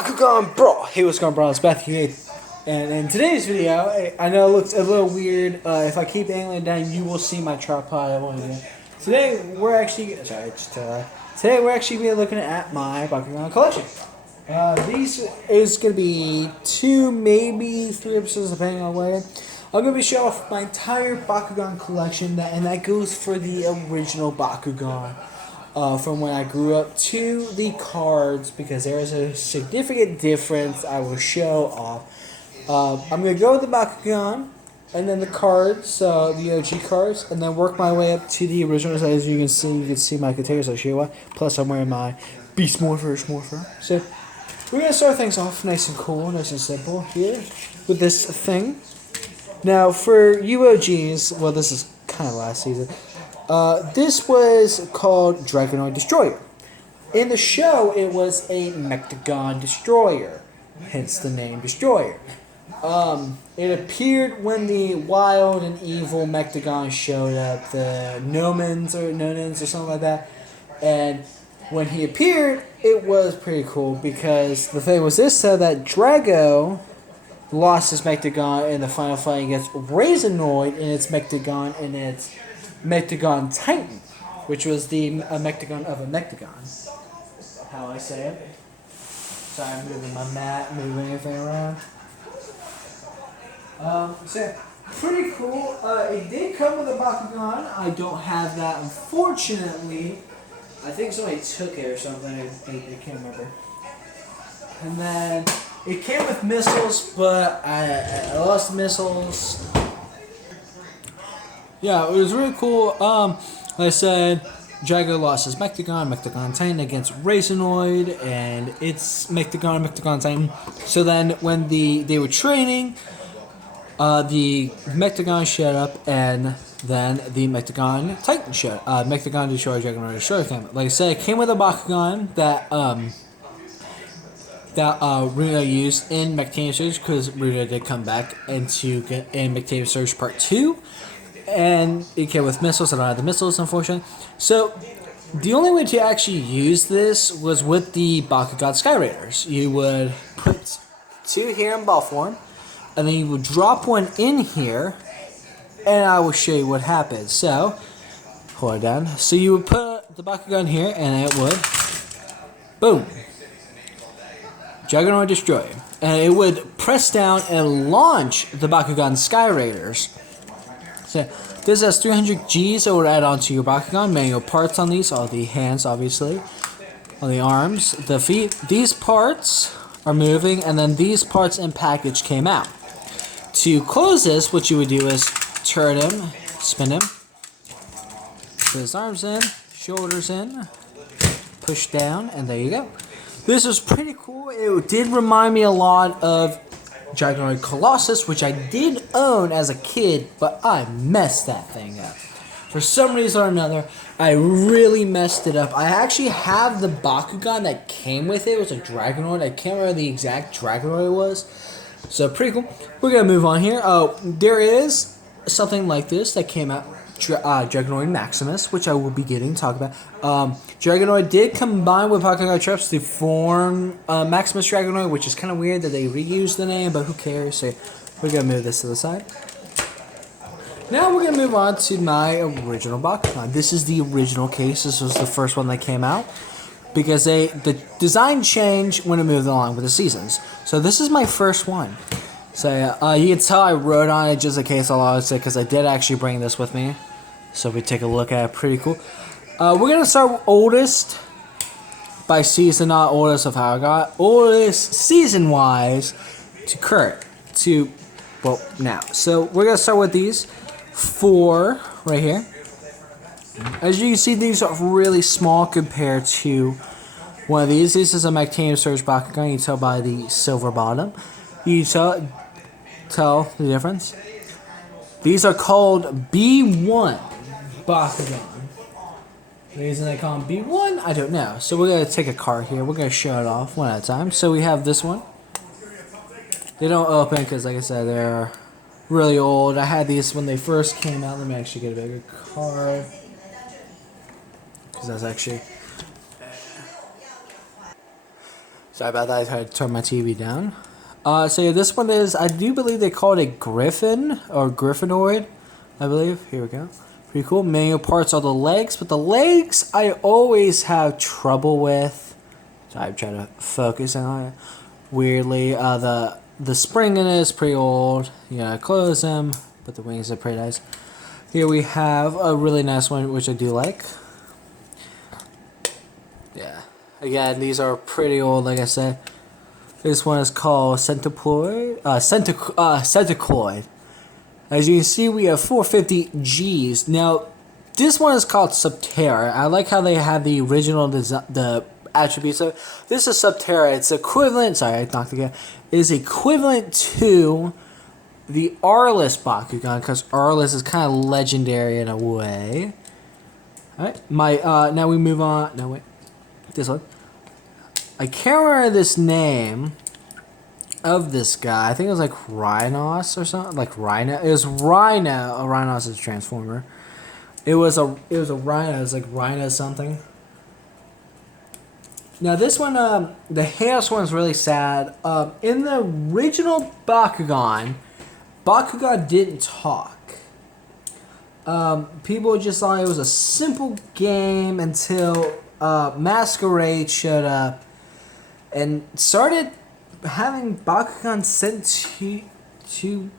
Bakugan Bro! Hey, what's going on, bro? It's Beth here. And in today's video, I know it looks a little weird. If I keep angling down, you will see my tripod. I won't do. Today, we're actually gonna be looking at my Bakugan collection. These is gonna be 2, maybe 3 episodes, depending on where. I'm gonna be showing off my entire Bakugan collection, and that goes for the original Bakugan. From when I grew up to the cards, because there is a significant difference I will show off. I'm going to go with the Bakugan, and then the cards, the OG cards, and then work my way up to the originals. As you can see my containers, I'll show you what. Plus I'm wearing my Beast Morpher. So we're going to start things off nice and cool, nice and simple here with this thing. Now for UOGs, well, this is kind of last season. This was called Dragonoid Destroyer. In the show, it was a Mechtanium Destroyer, hence the name Destroyer. It appeared when the wild and evil Mechtanium showed up, the Nonins or something like that. And when he appeared, it was pretty cool because the thing was this, so that Drago lost his Mechtanium in the final fight against Razornoid in its Mechtanium and its Mechtanium Titan, which was the Mechtanium of a Mechtanium. How I say it. Sorry, I'm moving my mat, moving everything around. So yeah, pretty cool. It did come with a Bakugan. I don't have that, unfortunately. I think somebody took it or something. I can't remember. And then it came with missiles, but I lost the missiles. Yeah, it was really cool. Like I said, Drago lost his Mechtanium Titan against Razornoid, and it's Mechtanium Titan. So then, when they were training, the Mechtanium showed up, and then the Mechtanium Titan showed. Mechtanium Destroyer, Dragonoid Destroyer came. Like I said, it came with a Bakugan that Runo used in Mechtanium Surge, because Runo did come back in Mechtanium Surge Part 2. And it came with missiles. I don't have the missiles, unfortunately. So, the only way to actually use this was with the Bakugan Sky Raiders. You would put 2 here in ball form, and then you would drop one in here, and I will show you what happens. So, hold it down. So you would put the Bakugan here, and it would, boom, Dragonoid Destroyer. And it would press down and launch the Bakugan Sky Raiders. So this has 300 Gs that would add on to your Bakugan. Manual parts on these, all the hands obviously, on the arms, the feet. These parts are moving, and then these parts in package came out. To close this, what you would do is turn him, spin him, put his arms in, shoulders in, push down, and there you go. This was pretty cool. It did remind me a lot of Dragonoid Colossus, which I did own as a kid, but I messed that thing up. For some reason or another, I really messed it up. I actually have the Bakugan that came with it. It was a Dragonoid. I can't remember the exact Dragonoid it was. So, pretty cool. We're going to move on here. There is something like this that came out. Dragonoid Maximus, which I will be getting to talk about. Dragonoid did combine with Bakugan Traps to form Maximus Dragonoid, which is kind of weird that they reused the name, but who cares? So we're going to move this to the side. Now we're going to move on to my original Bakugan. This is the original case. This was the first one that came out, because the design changed when it moved along with the seasons. So this is my first one. So you can tell I wrote on it just in case I'll always say, because I did actually bring this with me. So we take a look at it, pretty cool. We're going to start oldest by season, not oldest of how I got. Oldest season-wise to current, to, well, now. So we're going to start with these 4 right here. As you can see, these are really small compared to one of these. This is a Mechtanium Surge Bakugan. You can tell by the silver bottom. You tell the difference. These are called B1 Bakugan. The reason they call them B1, I don't know. So we're going to take a card here. We're going to show it off one at a time. So we have this one. They don't open because, like I said, they're really old. I had these when they first came out. Let me actually get a bigger card, because that's actually... Sorry about that. I tried to turn my TV down. So yeah, this one is, I do believe they call it a Griffin or Gryffindor, I believe. Here we go. Pretty cool. Manual parts are the legs, but the legs I always have trouble with. So I'm trying to focus on it. Weirdly, the spring in it is pretty old. You gotta close them, but the wings are pretty nice. Here we have a really nice one, which I do like. Yeah. Again, these are pretty old, like I said. This one is called Centiploid. Centicloid. As you can see, we have 450 Gs. Now, this one is called Subterra. I like how they have the original the attributes of it. This is Subterra. It's equivalent. Sorry, I knocked again. It is equivalent to the Arliss Bakugan, because Arliss is kind of legendary in a way. All right. Now we move on. No wait. This one. I can't remember this name of this guy. I think it was like Rhinos or something. Like Rhino. It was Rhino. Oh, Rhinos is a Transformer. It was a Rhino. It was like Rhino something. Now this one, the Chaos one is really sad. In the original Bakugan didn't talk. People just thought it was a simple game until Masquerade showed up and started having Bakugan sent to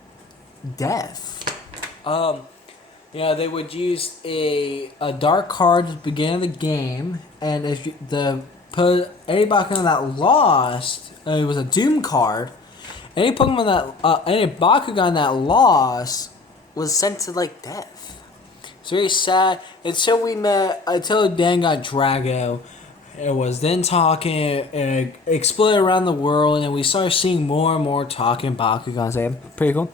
death. They would use a dark card at the beginning of the game, and if any Bakugan that lost, it was a Doom card. Any Bakugan that lost was sent to like death. It's very sad. Until Dan got Drago. It was then talking, it exploded around the world, and we started seeing more and more talking Bakugan. So pretty cool.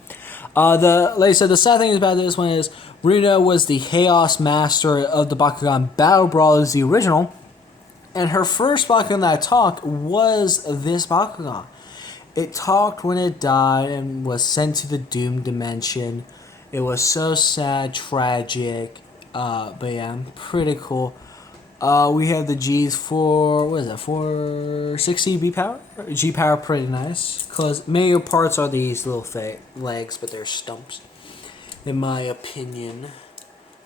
Like I said, the sad thing about this one is Runa was the Chaos Master of the Bakugan Battle Brawlers, the original, and her first Bakugan that talked was this Bakugan. It talked when it died and was sent to the Doom Dimension. It was so sad, tragic, but yeah, pretty cool. We have the G's for, what is that, 460 B power? G power, pretty nice. Because many of parts are these little legs, but they're stumps, in my opinion.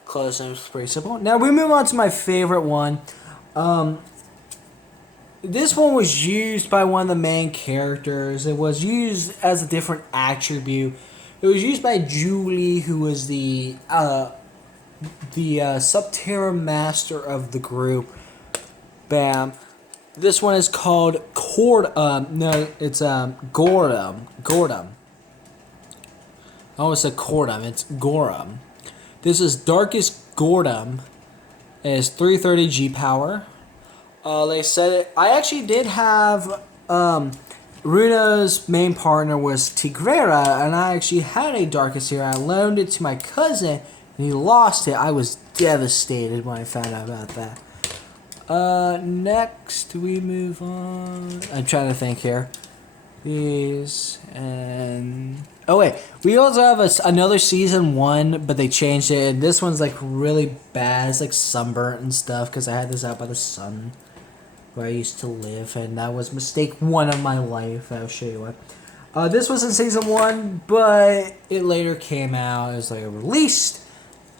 Close and it's pretty simple. Now we move on to my favorite one. This one was used by one of the main characters. It was used as a different attribute. It was used by Julie, who was the Subterra master of the group. Bam. This one is called Gordam. I almost said Cordum. It's Gorum. This is Darkest Gordam. It is 330 G power. They said it. I actually did have Runo's main partner was Tigrera, and I actually had a Darkest here. I loaned it to my cousin, and he lost it. I was devastated when I found out about that. Next we move on. I'm trying to think here. These and oh wait, we also have another season 1, but they changed it, and this one's like really bad. It's like sunburnt and stuff because I had this out by the sun where I used to live, and that was mistake 1 of my life. I'll show you what. This was in season 1, but it later came out. It was like released.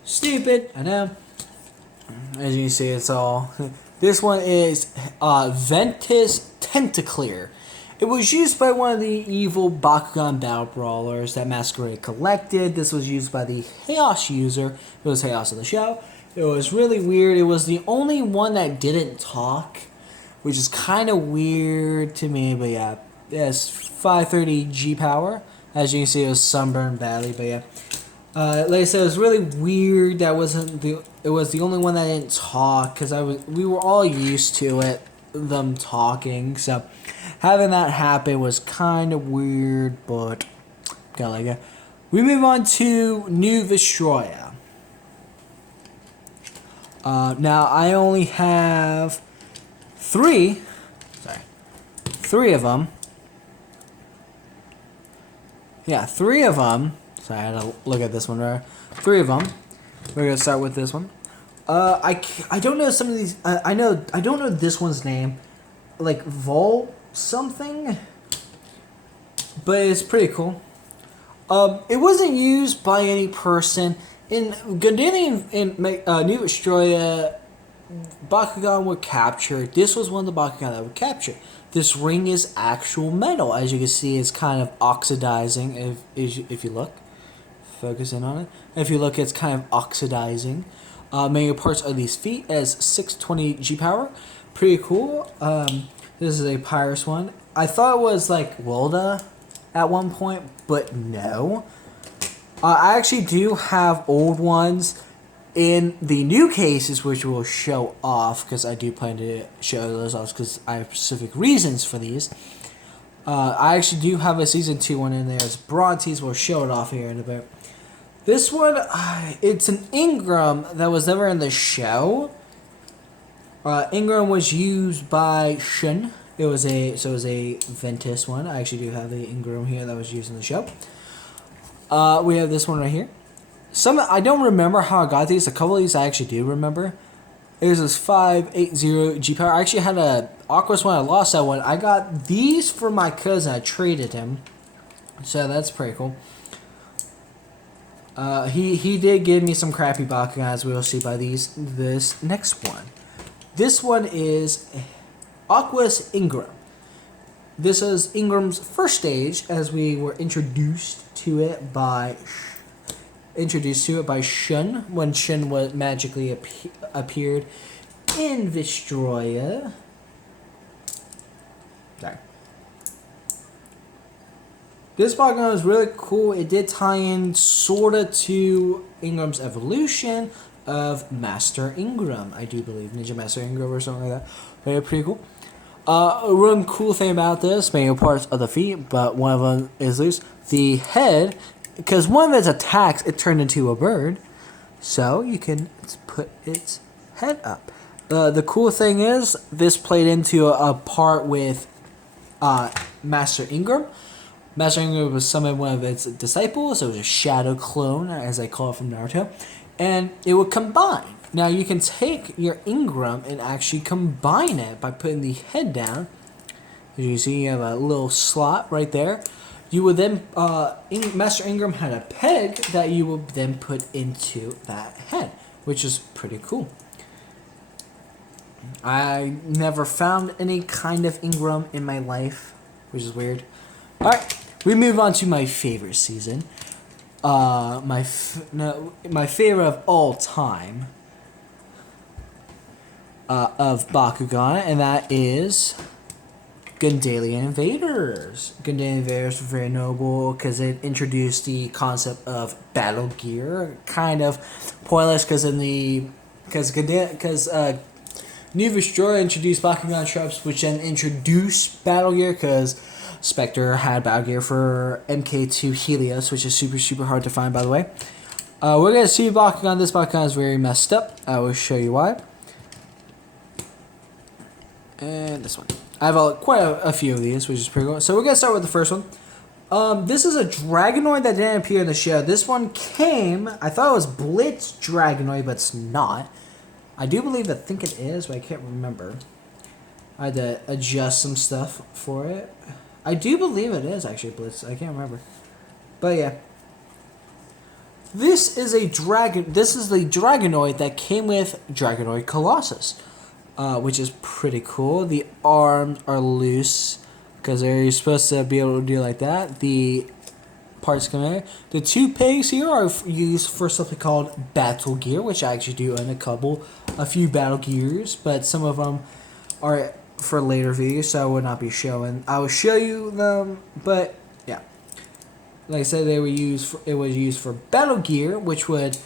Stupid, I know. As you can see, it's all. This one is Ventus Tentaclear. It was used by one of the evil Bakugan Battle Brawlers that Masquerade collected. This was used by the Chaos user. It was Chaos on the show. It was really weird. It was the only one that didn't talk, which is kind of weird to me, but yeah. Yes, 530 G power. As you can see, it was sunburned badly, but yeah. Like I said, it was really weird. It was the only one that didn't talk, because we were all used to it, them talking, so having that happen was kind of weird, but got like it. We move on to New Vestroia. Now I only have three of them. Yeah, 3 of them. Sorry, I had to look at this one right. 3 of them. We're gonna start with this one. I don't know some of these. I don't know this one's name. Like something, but it's pretty cool. It wasn't used by any person in Gundalian in New Vestroia. Bakugan were captured. This was one of the Bakugan that were captured. This ring is actual metal. As you can see, it's kind of oxidizing. If you look, focus in on it. If you look, it's kind of oxidizing. Many parts of these feet as 620 G power. Pretty cool. This is a Pyrus one. I thought it was like Wilda at one point, but no. I actually do have old ones in the new cases, which will show off, because I do plan to show those off because I have specific reasons for these. I actually do have a Season 2 one in there. It's Brontes. We'll show it off here in a bit. This one, it's an Ingram that was never in the show. Ingram was used by Shun. It was a Ventus one. I actually do have the Ingram here that was used in the show. We have this one right here. I don't remember how I got these. A couple of these I actually do remember. It was this 580 G power. I actually had a Aquas one. I lost that one. I got these for my cousin. I traded him, so that's pretty cool. He did give me some crappy Bakugan, as we'll see by this next one. This one is Aquas Ingram. This is Ingram's first stage, as we were introduced to it by Shun, when Shun was magically appeared in Vestroia. Sorry. This Bakugan is really cool. It did tie in sorta to Ingram's evolution of Master Ingram, I do believe. Ninja Master Ingram or something like that. Very pretty cool. One cool thing about this, many parts of the feet, but one of them is loose. The head, because one of its attacks, it turned into a bird. So you can put its head up. The cool thing is, this played into a part with Master Ingram. Master Ingram was summoned one of its disciples. It was a shadow clone, as I call it from Naruto. And it would combine. Now you can take your Ingram and actually combine it by putting the head down. As you see, you have a little slot right there. You would then, Master Ingram had a peg that you would then put into that head, which is pretty cool. I never found any kind of Ingram in my life, which is weird. Alright, we move on to my favorite season. My favorite of all time of Bakugan, and that is Gundalian invaders. Gundalian invaders were very noble because it introduced the concept of battle gear. Kind of pointless because New Vestroia introduced Bakugan tropes, which then introduced battle gear because Spectre had battle gear for MK2 Helios, which is super hard to find, by the way. We're gonna see Bakugan. This Bakugan is very messed up. I will show you why. And this one. I have quite a few of these, which is pretty cool. So we're going to start with the first one. This is a Dragonoid that didn't appear in the show. This one came, I thought it was Blitz Dragonoid, but it's not. I do believe, I think it is, but I can't remember. I had to adjust some stuff for it. I do believe it is actually Blitz. I can't remember. But yeah. This is the Dragonoid that came with Dragonoid Colossus. Which is pretty cool. The arms are loose because they're supposed to be able to do like that. The parts come in. The two pegs here are used for something called battle gear, which I actually do own a few battle gears, but some of them are for later videos, so I will not be showing. I will show you them, but yeah. Like I said, it was used for battle gear, which would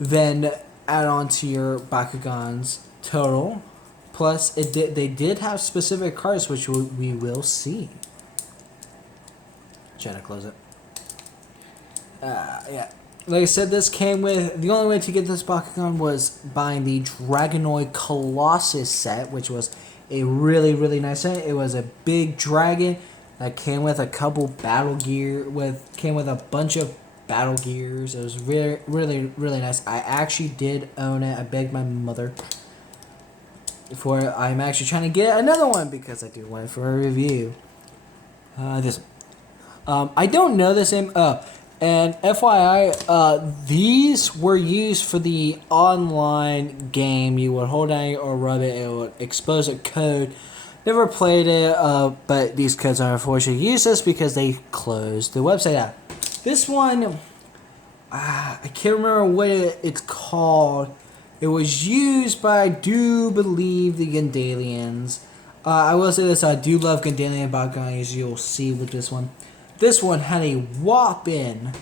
then add on to your Bakugan's total. Plus, they did have specific cards, which we will see. Trying to close it. Yeah. Like I said, this came with... The only way to get this Bakugan was buying the Dragonoid Colossus set, which was a really nice set. It was a big dragon that came with a couple battle gear... Came with a bunch of battle gears. It was really nice. I actually did own it. I begged my mother for it. I'm actually trying to get another one because I do want it for a review. This one. I don't know this name. And FYI, these were used for the online game. You would hold down or rub it, it would expose a code. Never played it, but these codes are unfortunately useless because they closed the website out. This one, I can't remember what it's called. It was used by, I do believe, the Gundalians. I will say this, I do love Gundalian Bakugan, as you'll see with this one. This one had a whopping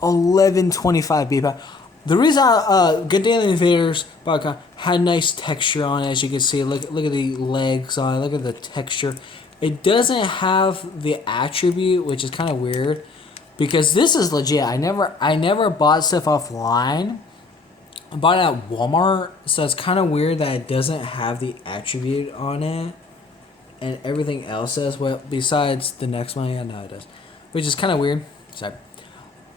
1125 beat power. The reason Gundalian Invaders Bakugan had nice texture on it, as you can see. Look at the legs on it. Look at the texture. It doesn't have the attribute, which is kind of weird, because this is legit. I never bought stuff offline. I bought it at Walmart, so it's kind of weird that it doesn't have the attribute on it, and everything else does. Well, besides the next one, yeah, no, it does, which is kind of weird. Sorry.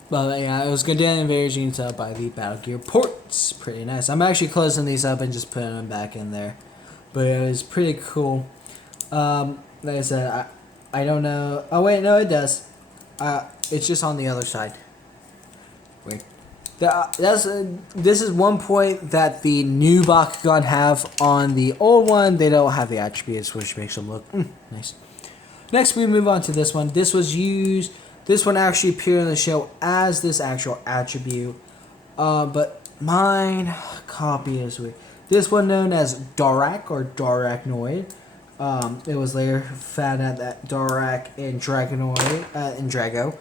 But yeah, it was Gundalian Invaders units up by the Battle Gear ports. Pretty nice. I'm actually closing these up and just putting them back in there. But it was pretty cool. Like I said, I don't know. Oh wait, no, it does. It's just on the other side. Wait. This is one point that the new Bakugan have on the old one. They don't have the attributes, which makes them look nice. Next, we move on to this one. This was used. This one actually appeared in the show as this actual attribute, but mine copy is weird. This one known as Darak or Darachnoid. It was later found out that Darak and Dragonoid and Drago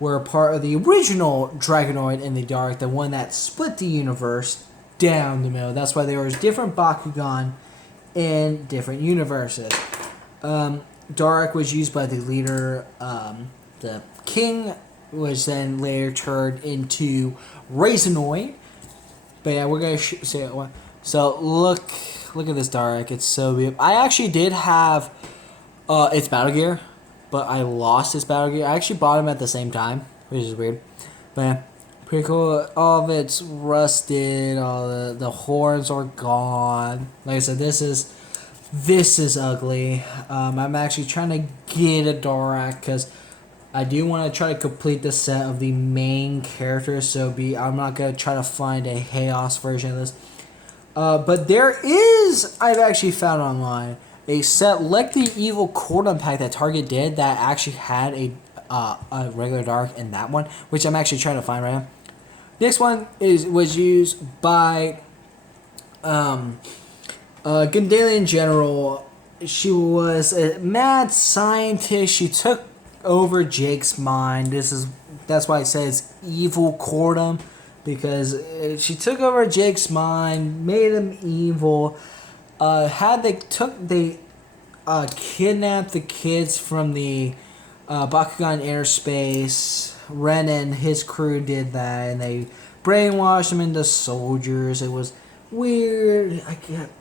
were part of the original Dragonoid and the Darak, the one that split the universe down the middle. That's why there was different Bakugan in different universes. Darak was used by the leader, the King, was then later turned into Razonoid. But yeah, we're gonna say it. So look at this Darak. It's so beautiful. I actually did have its battle gear, but I lost its battle gear. I actually bought them at the same time, which is weird. But yeah, pretty cool. All of it's rusted. All the horns are gone. Like I said, this is ugly. I'm actually trying to get a Darak because I do want to try to complete the set of the main characters. So I'm not gonna try to find a Chaos version of this. But there is, I've actually found online, a set like the Evil Cordon pack that Target did that actually had a regular Dark in that one, which I'm actually trying to find right now. Next one was used by Gundalian General. She was a mad scientist. She took over Jake's mind. That's why it says Evil Cordon, because she took over Jake's mind, made him evil. They kidnapped the kids from the Bakugan Inner Space. Ren and his crew did that, and they brainwashed them into soldiers. It was weird.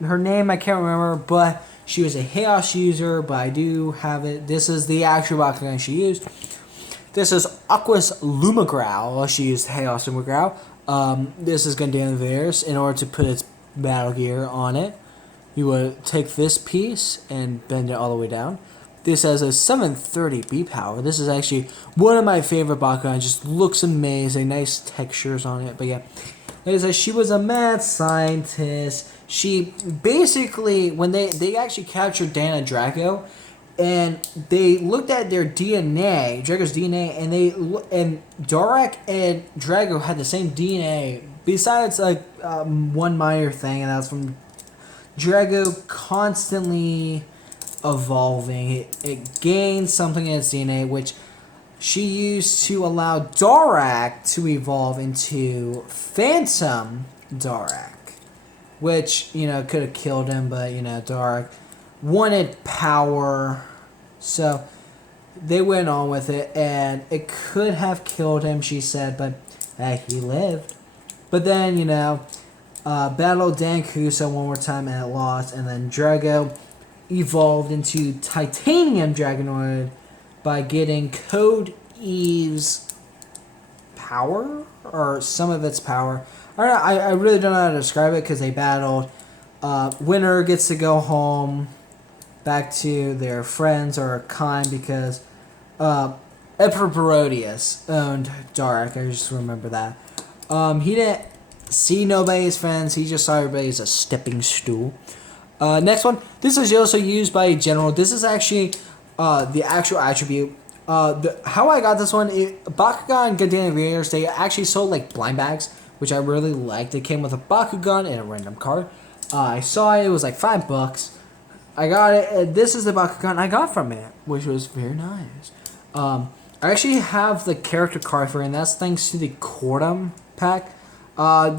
Her name I can't remember, but she was a Chaos user, but I do have it. This is the actual Bakugan she used. This is Aquas Lumagrowl. She used Chaos Lumagrowl. This is Gundalian Invaders. In order to put its battle gear on it, you would take this piece and bend it all the way down. This has a 730 B power. This is actually one of my favorite Bakugan. It just looks amazing. Nice textures on it. But yeah, like I said, she was a mad scientist. She basically, when they actually captured Dan and Drago, and they looked at their DNA, Drago's DNA, and Darak and Drago had the same DNA, besides like one minor thing, and that's from Drago constantly evolving. It gained something in its DNA, which she used to allow Darak to evolve into Phantom Darak, which, could have killed him, but, Darak wanted power, so they went on with it, and it could have killed him, she said, but hey, he lived. But then, battled Dan Kuso one more time, and it lost, and then Drago evolved into Titanium Dragonoid by getting Code Eve's power, or some of its power. I really don't know how to describe it, because they battled Winner gets to go home back to their friends or kind because Emperor Barodius owned Dark. I just remember that. He didn't see nobody's friends. He just saw everybody as a stepping stool. Next one. This is also used by a general. This is actually the actual attribute. How I got this one, Bakugan Gundalian invaders, they actually sold like blind bags, which I really liked. It came with a Bakugan and a random card. I saw it was like $5. I got it, and this is the Bakugan I got from it, which was very nice. I actually have the character card for it, and that's thanks to the Cordum pack.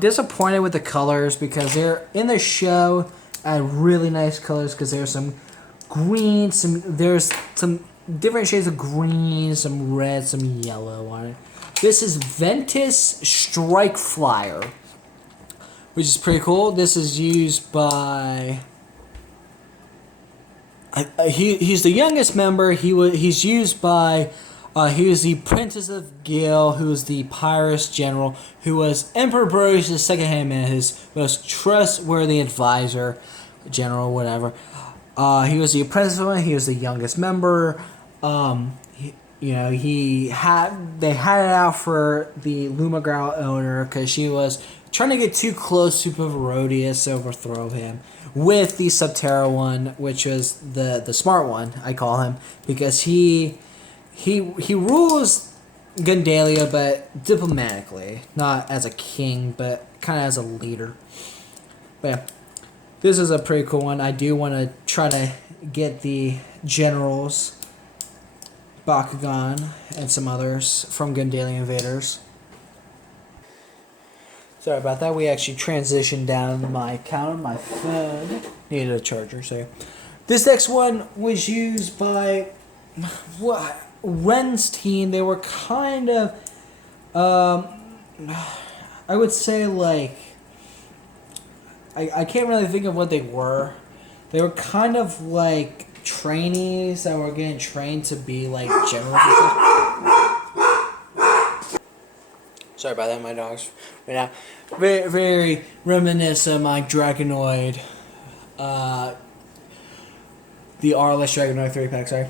Disappointed with the colors because they're in the show at really nice colors because there's some green, there's some different shades of green, some red, some yellow on it. This is Ventus Strike Flyer, which is pretty cool. This is used by he's the youngest member. He's used by he was the Princess of Gale, who was the Pyrus General, who was Emperor Barodius' second-hand man, his most trustworthy advisor, general, whatever. He was the apprentice one. He was the youngest member. They had it out for the Lumagrowl owner because she was trying to get too close to Barodius to overthrow him. With the Subterra one, which was the smart one, I call him, because he rules Gundalia, but diplomatically, not as a king, but kind of as a leader. But yeah, this is a pretty cool one. I do want to try to get the generals, Bakugan, and some others from Gundalian invaders. Sorry about that. We actually transitioned down my counter. My phone needed a charger. So this next one was used by Ren's team. They were kind of, I would say like, I can't really think of what they were. They were kind of like trainees that were getting trained to be like generals. Sorry about that, my dogs right now. Very, very reminiscent of my Dragonoid, the RLS Dragonoid 3-pack, sorry.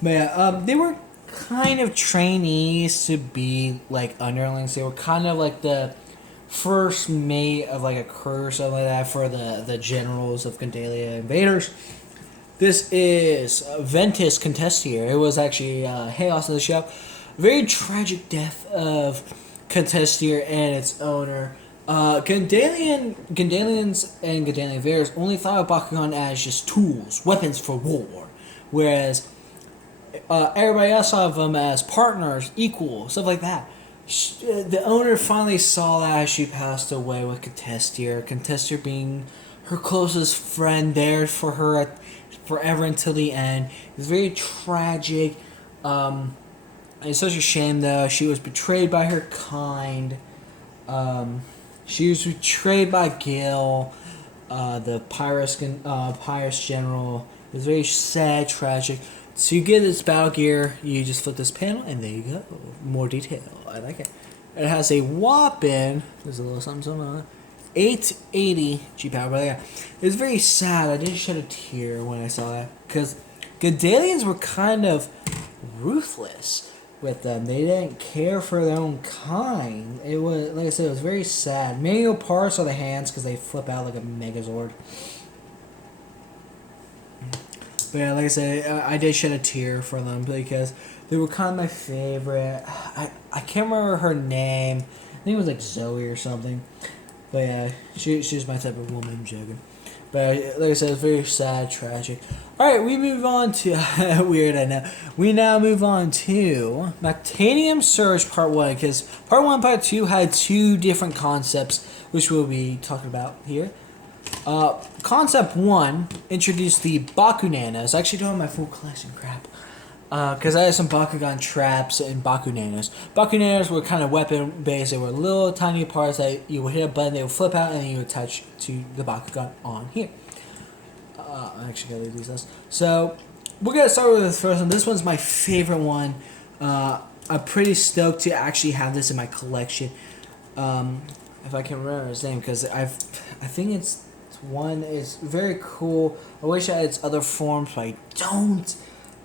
But yeah, they were kind of trainees to be like underlings. They were kind of like the first mate of like a crew or something like that for the generals of Gundalia invaders. This is Ventus Contestier. It was actually Chaos in the show. Very tragic death of Contestier and its owner. Gundalians and Gundalian invaders only thought of Bakugan as just tools, weapons for war, whereas everybody else saw them as partners, equal, stuff like that. The owner finally saw that as she passed away with Contestier. Contestier being her closest friend, there for her forever until the end. It's very tragic. It's such a shame, though. She was betrayed by her kind. She was betrayed by Gale, the Pyrus General. It's very sad, tragic. So you get this battle gear, you just flip this panel, and there you go. More detail. I like it. It has a whopping, there's a little something on it, 880 G-Power. But yeah, it's very sad. I did shed a tear when I saw that. Because Gundalians were kind of ruthless with them. They didn't care for their own kind. It was, like I said, it was very sad. Manual parts are the hands because they flip out like a Megazord. But yeah, like I said, I did shed a tear for them because they were kind of my favorite. I can't remember her name. I think it was like Zoe or something. But yeah, she's my type of woman. I'm joking. But like I said, it's very sad, tragic. Alright, we move on to... weird, I know. We now move on to Mechtanium Surge Part 1. Because Part 1 and Part 2 had two different concepts, which we'll be talking about here. Concept 1 introduced the Bakunanas. I actually don't have my full collection, crap. Because I had some Bakugan traps and Bakunanas. Bakunanas were kind of weapon-based. They were little tiny parts that you would hit a button, they would flip out, and then you would attach to the Bakugan on here. I'm actually going to leave these lists. So, we're going to start with this first one. This one's my favorite one. I'm pretty stoked to actually have this in my collection. If I can remember his name, because I think it's One is very cool. I wish I had its other forms, but I don't.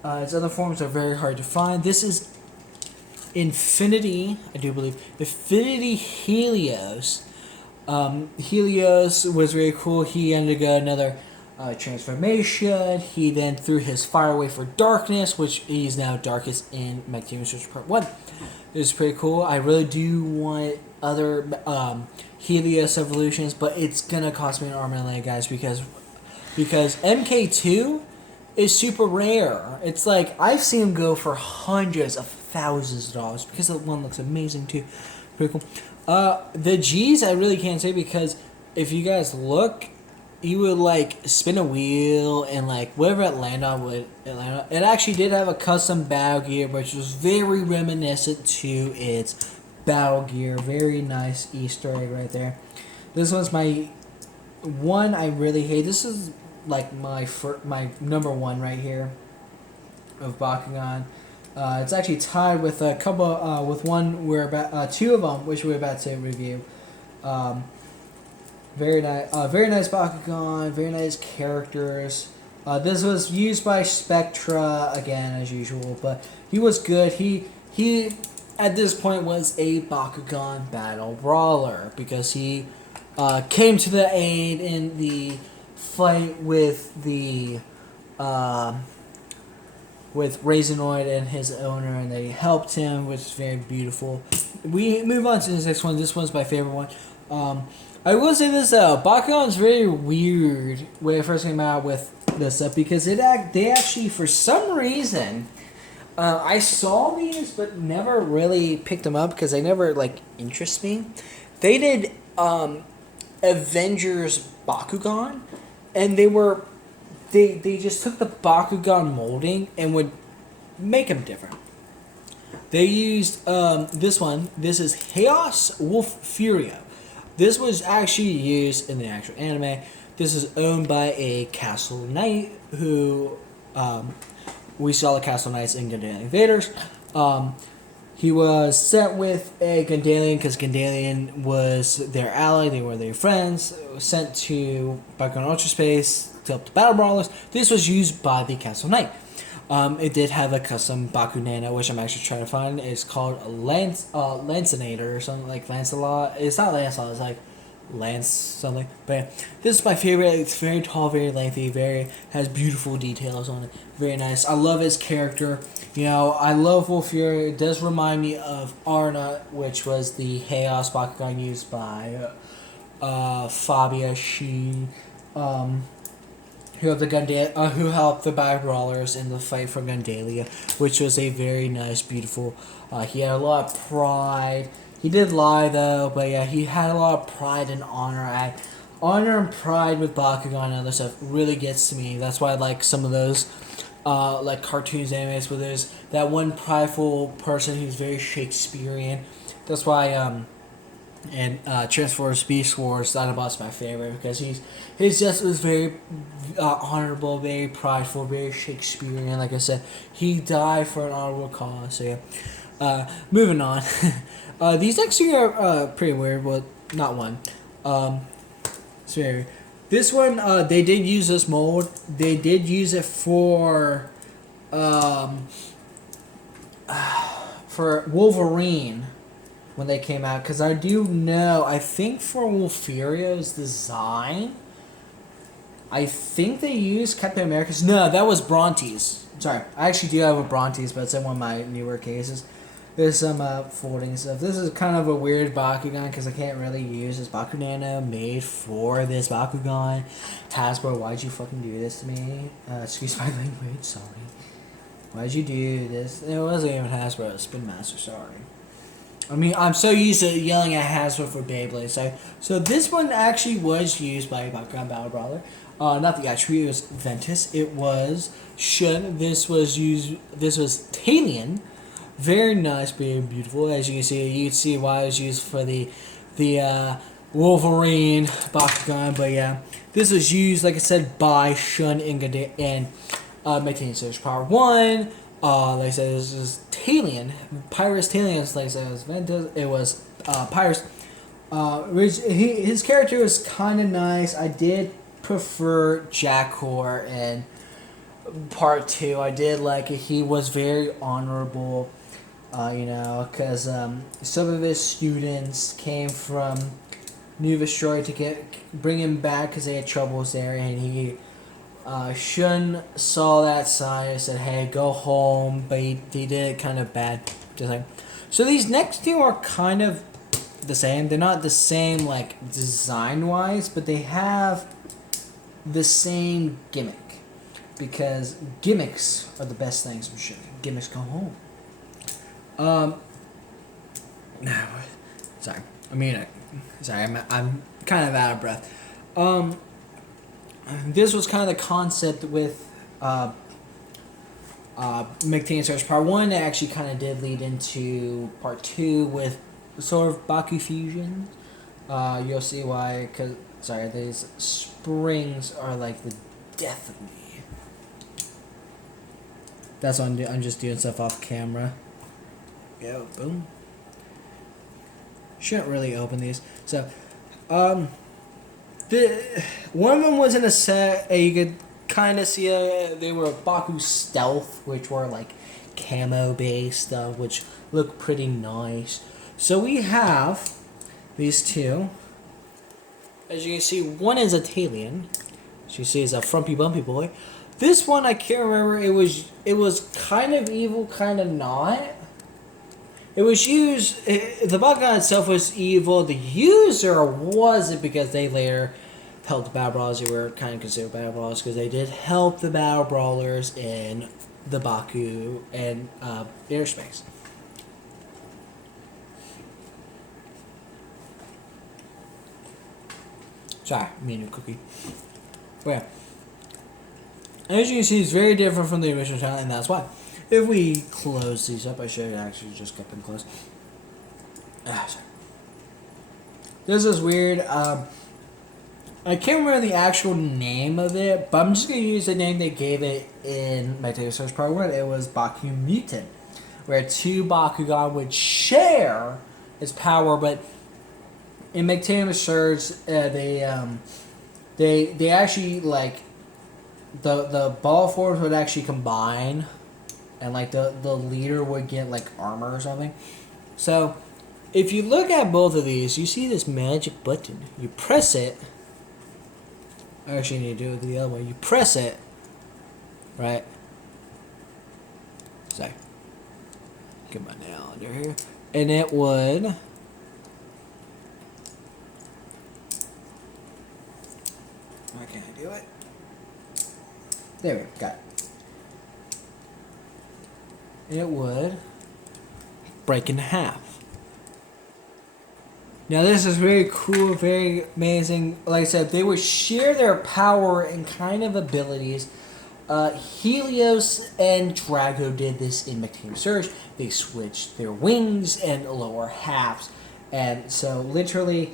Its other forms are very hard to find. This is Infinity, I do believe. Infinity Helios. Helios was very cool. He undergo another transformation. He then threw his fire away for darkness, which he's now darkest in Mechtanium Search Part 1. It's pretty cool. I really do want other Helios evolutions, but it's gonna cost me an arm and a leg, guys, because MK2 is super rare. It's like I've seen them go for hundreds of thousands of dollars because the one looks amazing too. Pretty cool. The G's I really can't say because if you guys look, you would like spin a wheel and like whatever it land on would it land on. It actually did have a custom battle gear, which was very reminiscent to its battle gear. Very nice Easter egg right there. This one's my one I really hate. This is like my number one right here of Bakugan. It's actually tied with a couple with one we're about two of them which we're about to review. Very nice Bakugan, very nice characters. This was used by Spectra again as usual, but he was good. He at this point was a Bakugan battle brawler because he came to the aid in the fight with the with Raisinoid and his owner, and they helped him, which is very beautiful. We move on to this next one. This one's my favorite one. I will say this though, Bakugan's very weird when it first came out with this stuff because they actually for some reason I saw these but never really picked them up because they never like interest me. They did Avengers Bakugan, and they just took the Bakugan molding and would make them different. They used this one. This is Chaos Wolf Furia. This was actually used in the actual anime. This is owned by a Castle Knight who we saw the Castle Knights in Gundalian Invaders. He was sent with a Gundalian because Gundalian was their ally. They were their friends. Sent to Bakugan Ultra Space to help the Battle Brawlers. This was used by the Castle Knight. It did have a custom Baku Nano, which I'm actually trying to find. It's called Lancinator or something like Lancelot. It's not Lancelot, it's like Lance something. But yeah, this is my favorite. It's very tall, very lengthy, has beautiful details on it. Very nice. I love his character. You know, I love Wolf Fury. It does remind me of Arna, which was the Chaos Bakugan used by Fabia Shi. Who helped the Battle Brawlers in the fight for Gundalia, which was a very nice, beautiful. He had a lot of pride. He did lie though, but yeah, he had a lot of pride and honor. Honor and pride with Bakugan and other stuff really gets to me. That's why I like some of those, like cartoons, animes where there's that one prideful person who's very Shakespearean. That's why and Transformers Beast Wars Dinobot's my favorite because he's just was very honorable, very prideful, very Shakespearean. Like I said, he died for an honorable cause. So yeah, moving on. These next two are pretty weird. Well, not one. It's very weird. This one they did use this mold. They did use it for Wolverine when they came out, because I do know, I think for Wolfurio's design, I think they used Captain America's. No, that was Bronte's. Sorry, I actually do have a Bronte's, but it's in one of my newer cases. There's some folding stuff. This is kind of a weird Bakugan because I can't really use this Bakugan Nano made for this Bakugan. Hasbro, why'd you fucking do this to me? Excuse my language, sorry. Why'd you do this? It wasn't even Hasbro, it was Spin Master, sorry. I mean, I'm so used to yelling at Hasbro for Beyblade. So this one actually was used by Bakugan Battle Brawler. Not the actually, it was Ventus. It was Shun. This was Talion. Very nice, very beautiful. As you can see why it was used for the Wolverine Bakugan. But yeah, this was used, like I said, by Shun and Mechtanium Search Power 1. Like I said, this is Talion. Pyrus Talion, like I said, it was Ventus. It was Pyrus. His character was kind of nice. I did prefer Jackor in part 2. I did like it. He was very honorable, because some of his students came from New Vestroia to bring him back because they had troubles there, and he Shun saw that sign and said, "Hey, go home," but he did it kind of bad. Just like, so these next two are kind of the same. They're not the same like design wise, but they have the same gimmick, because gimmicks are the best things for sure. Gimmicks come home. Sorry. I'm kind of out of breath. This was kind of the concept with Mechtanium Surge Part 1. It actually kind of did lead into Part 2 with sort of Baku Fusion. You'll see why, these springs are like the death of me. That's why I'm just doing stuff off camera. Yeah, boom. Shouldn't really open these. So, one of them was in a set. You could kind of see they were Baku Stealth, which were like camo based stuff, which look pretty nice. So we have these two. As you can see, one is a Talion. As you see, is a frumpy bumpy boy. This one I can't remember. It was kind of evil, kind of not. It was used. The Bakugan itself was evil. The user wasn't, because they later helped the Battle Brawlers. They were kind of considered Battle Brawlers because they did help the Battle Brawlers in the Baku and inner space. Sorry, me and a cookie. But yeah. As you can see, it's very different from the original channel, and that's why. If we close these up, I should actually just get them closed. Sorry. This is weird. I can't remember the actual name of it, but I'm just going to use the name they gave it in Mechtanium Surge Part 1. It was Baku Mutant, where two Bakugan would share its power, but in Mechtanium Surge, they actually, like, the ball forms would actually combine, and like the leader would get like armor or something. So if you look at both of these, you see this magic button. You press it. I actually need to do it the other way. You press it, right? Sorry. Get my nail under here. And it would... Why can't I do it? There we go. Got it. It would break in half. Now this is very cool, very amazing. Like I said, they would share their power and kind of abilities. Helios and Drago did this in Mechtanium Surge. They switched their wings and lower halves. And so literally,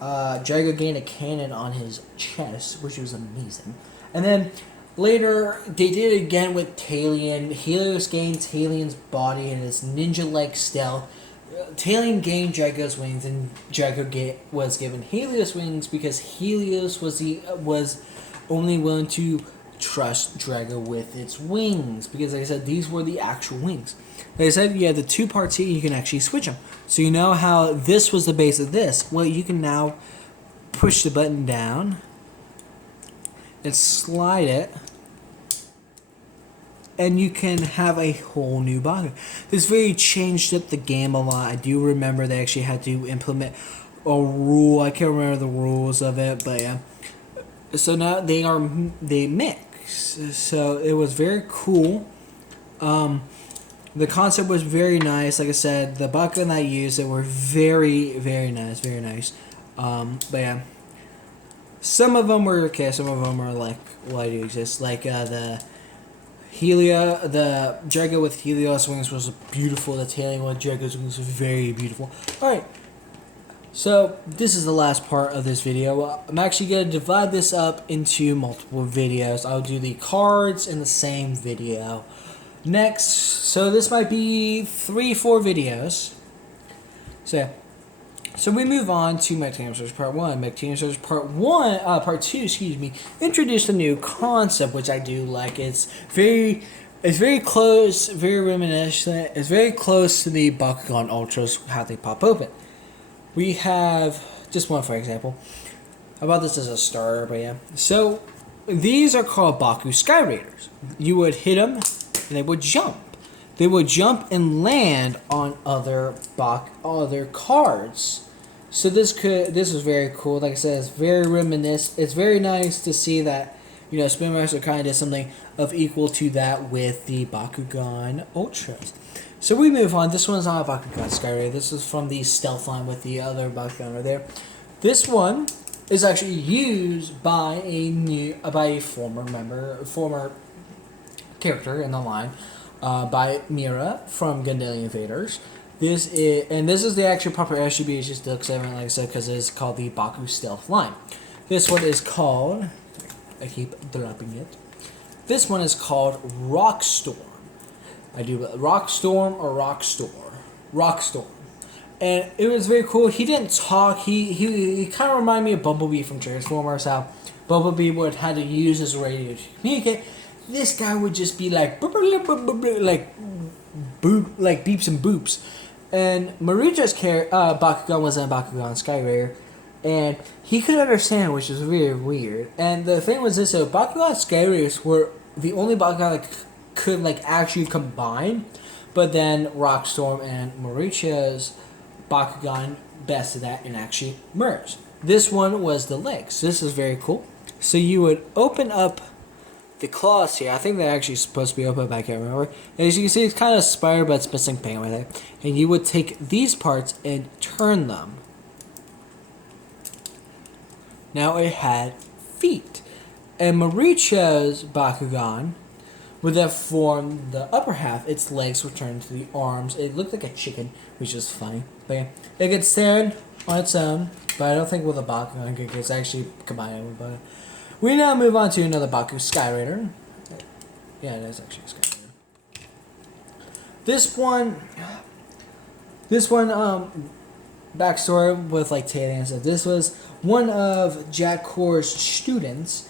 Drago gained a cannon on his chest, which was amazing. And then later, they did it again with Talion. Helios gained Talion's body and his ninja-like stealth. Talion gained Drago's wings, and Drago was given Helios wings because Helios was only willing to trust Drago with its wings. Because, like I said, these were the actual wings. Like I said, you have the two parts here, you can actually switch them. So you know how this was the base of this. Well, you can now push the button down and slide it, and you can have a whole new Bakugan. This really changed up the game a lot. I do remember they actually had to implement a rule. I can't remember the rules of it, but yeah. So now they mix. So it was very cool. The concept was very nice. Like I said, the Bakugan I used it were very, very nice, very nice. But yeah. Some of them were okay, some of them are like, why do you exist? Like the Drago with Helios wings was beautiful. The Talion with Drago's wings was very beautiful. Alright, so this is the last part of this video. I'm actually going to divide this up into multiple videos. I'll do the cards in the same video. Next, so this might be 3-4 videos. So yeah. So we move on to Mechtanium Search Part 1. Mechtanium Search Part 2, excuse me, introduced a new concept, which I do like. It's very close, very reminiscent. It's very close to the Bakugan Ultras, how they pop open. We have, just one for example, about this as a starter, but yeah. So, these are called Baku Sky Raiders. You would hit them, and they would jump. They would jump and land on other cards. So this was very cool. Like I said, it's very reminiscent. It's very nice to see that, Spin Master kind of did something of equal to that with the Bakugan Ultras. So we move on. This one's not a Bakugan Sky Raider. This is from the stealth line with the other Bakugan right there. This one is actually used by a former character in the line, by Mira from Gundalian invaders. This is the actual proper SGB. It just looks like I said, because it's called the Baku Stealth line. This one is called, I keep dropping it. This one is called Rockstorm. Rockstorm or Rockstorm. And it was very cool. He didn't talk. He kind of reminded me of Bumblebee from Transformers. How Bumblebee would had to use his radio to communicate. This guy would just be like beeps and boops. And Maruja's Bakugan was in Bakugan Sky Raider, and he could understand, which was very weird. And the thing was this: so Bakugan Sky Raiders were the only Bakugan that could actually combine, but then Rockstorm and Marucha's Bakugan bested that and actually merged. This one was the legs. This is very cool. So you would open up the claws here. I think they're actually supposed to be open, but I can't remember. And as you can see, it's kind of spider, but it's missing paint right there. And you would take these parts and turn them. Now it had feet. And Marucha's Bakugan would then form the upper half. Its legs would turn to the arms. It looked like a chicken, which is funny. But yeah, it could stand on its own, but I don't think with a Bakugan it's actually combined with it. We now move on to another Baku Sky Raider. Yeah, it is actually a Sky Raider. This one, backstory with Tata and stuff. This was one of Jack Core's students.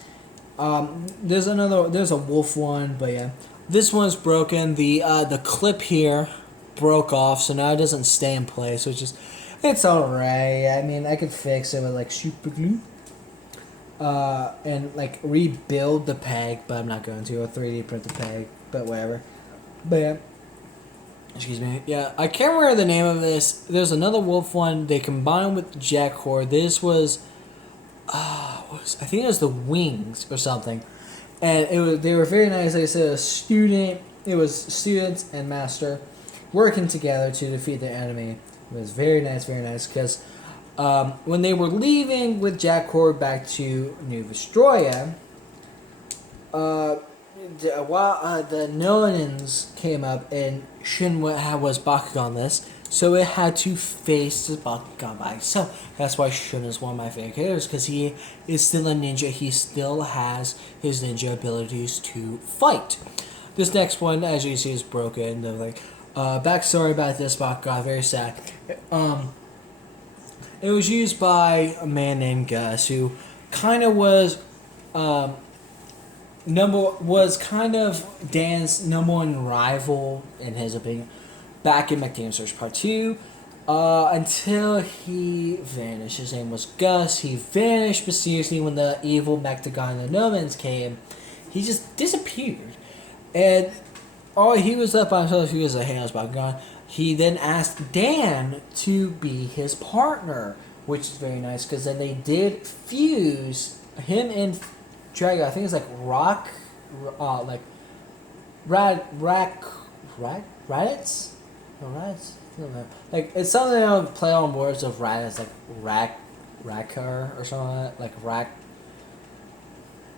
There's a wolf one, but yeah, this one's broken. The clip here broke off, so now it doesn't stay in place, which is, it's alright. I mean, I could fix it with super glue. And rebuild the peg, but I'm not going to, or 3D print the peg, but whatever. But yeah, excuse me. Yeah, I can't remember the name of this. There's another wolf one. They combined with Jack Core. This was, I think it was the wings or something, and they were very nice. Like I said, it was students and master working together to defeat the enemy. It was very nice, because when they were leaving with Jack Cord back to New Vestroia, the Nonins came up, and Shin was Bakugan this, so it had to face the Bakugan by itself. That's why Shun is one of my favorite characters, because he is still a ninja. He still has his ninja abilities to fight. This next one, as you see, is broken. Backstory about this Bakugan, very sad. It was used by a man named Gus, who kind of was Dan's number one rival, in his opinion, back in Mechtanium Search Part 2, until he vanished. His name was Gus. He vanished mysteriously when the evil Mechtanium the Nomans came. He just disappeared. And he was left by himself. He was a Halos Bakugan. He then asked Dan to be his partner, which is very nice, because then they did fuse him and Drago. I think it's Raditz? No, Raditz? I don't know. It's something that would play on words of Raditz, Rakkar or something like that.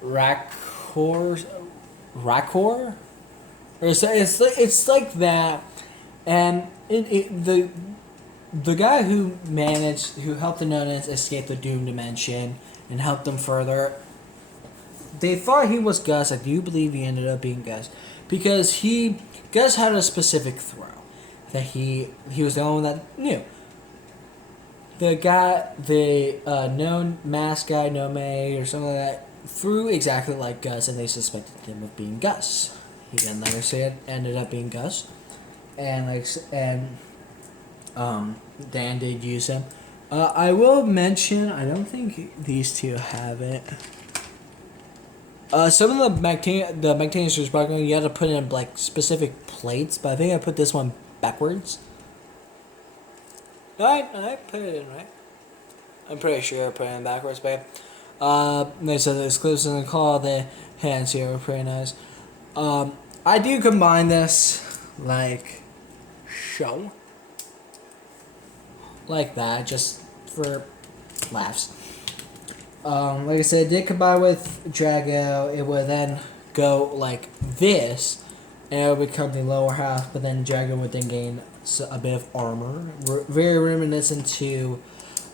Rakkor? Or it's like that. And the guy who helped the Nonins escape the Doom Dimension and helped them further, they thought he was Gus. I do believe he ended up being Gus, because Gus had a specific throw that he was the only one that knew. known mask guy, Nome, or something like that, threw exactly like Gus, and they suspected him of being Gus. He then later said ended up being Gus, and Dan did use him. I will mention, I don't think these two have it. Some of the Mechtanium Bakugan, you had to put in like specific plates, but I think I put this one backwards. I put it in right. I'm pretty sure I put it in backwards, babe. They said the exclusives in the call, the hands here are pretty nice. I do combine this like show. Like that, just for laughs. Like I said, it did combine with Drago. It would then go like this, and it would become the lower half, but then Drago would then gain a bit of armor. Very reminiscent to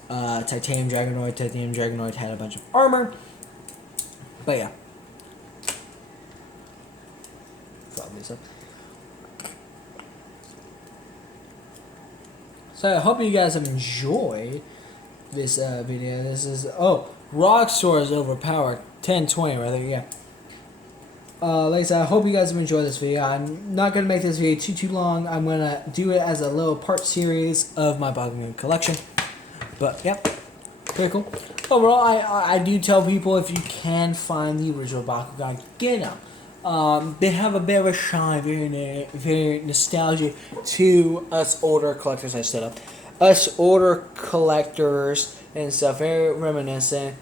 Titanium Dragonoid. Titanium Dragonoid had a bunch of armor. But yeah. Follow these up. So I hope you guys have enjoyed this video. This is Rockstore is overpowered. 1020 right there, yeah. Like I said, I hope you guys have enjoyed this video. I'm not gonna make this video too long. I'm gonna do it as a little part series of my Bakugan collection. But yeah, pretty cool. Overall, I do tell people, if you can find the original Bakugan, get them. They have a bit of a shine, very nostalgic to us older collectors. I stood up, us older collectors and stuff, very reminiscent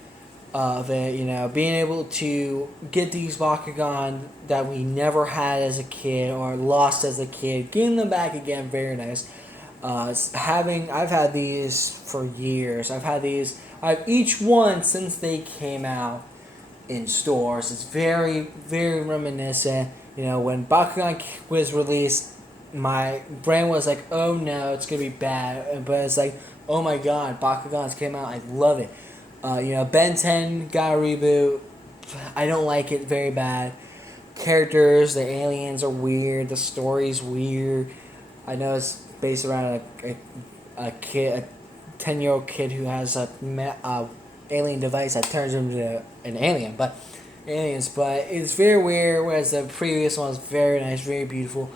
of it. You know, being able to get these Bakugan that we never had as a kid or lost as a kid, getting them back again, very nice. I've had these for years. I've each one since they came out in stores. It's very, very reminiscent. You know, when Bakugan was released, my brain was like, oh no, it's gonna be bad. But it's like, oh my god, Bakugan's came out, I love it. You know, Ben 10 got a reboot. I don't like it, very bad. Characters, the aliens are weird, the story's weird. I know it's based around a 10-year-old kid who has a alien device that turns him into an alien, but it's very weird, whereas the previous one was very nice, very beautiful.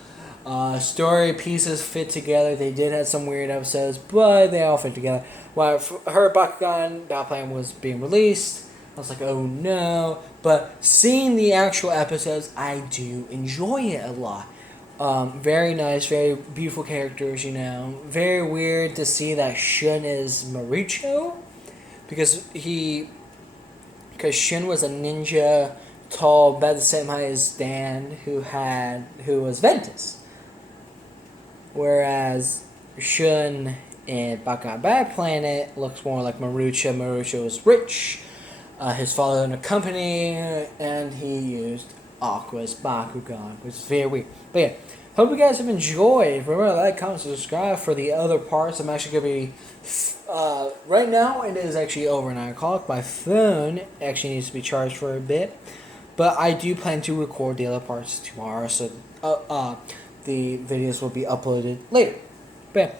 Story pieces fit together. They did have some weird episodes, but they all fit together. While her Bakugan Battle Plan was being released, I was like, oh no. But seeing the actual episodes, I do enjoy it a lot. Very nice, very beautiful characters, you know. Very weird to see that Shun is Marucho, because Shun was a ninja, tall, about the same height as Dan, who was Ventus. Whereas Shun in Bakugan Bad Planet looks more like Marucho. Marucho was rich. His father owned a company, and he used Aqua's Bakugan. It was very weird. But yeah, hope you guys have enjoyed. Remember to like, comment, subscribe for the other parts. I'm actually going to be... right now, it is actually over 9 o'clock. My phone actually needs to be charged for a bit. But I do plan to record the other parts tomorrow, so the videos will be uploaded later. But yeah,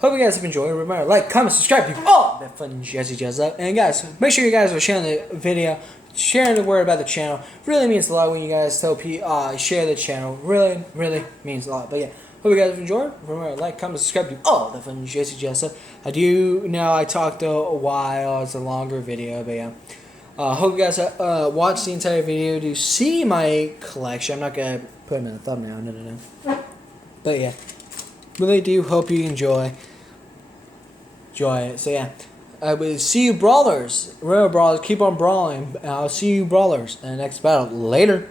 hope you guys have enjoyed. Remember, like, comment, subscribe, do all that fun jazz up. And guys, make sure you guys are sharing the video, sharing the word about the channel. Really means a lot when you guys tell people, share the channel. Really, really means a lot. But yeah, hope you guys have enjoyed. Remember, like, comment, subscribe, do all that fun jazz up. I talked a while. It's a longer video, but yeah. Hope you guys watch the entire video to see my collection. I'm not going to put them in a thumbnail, no. But yeah, really do hope you enjoy it. So yeah, I will see you, brawlers. Remember, brawlers, keep on brawling. I'll see you, brawlers, in the next battle. Later.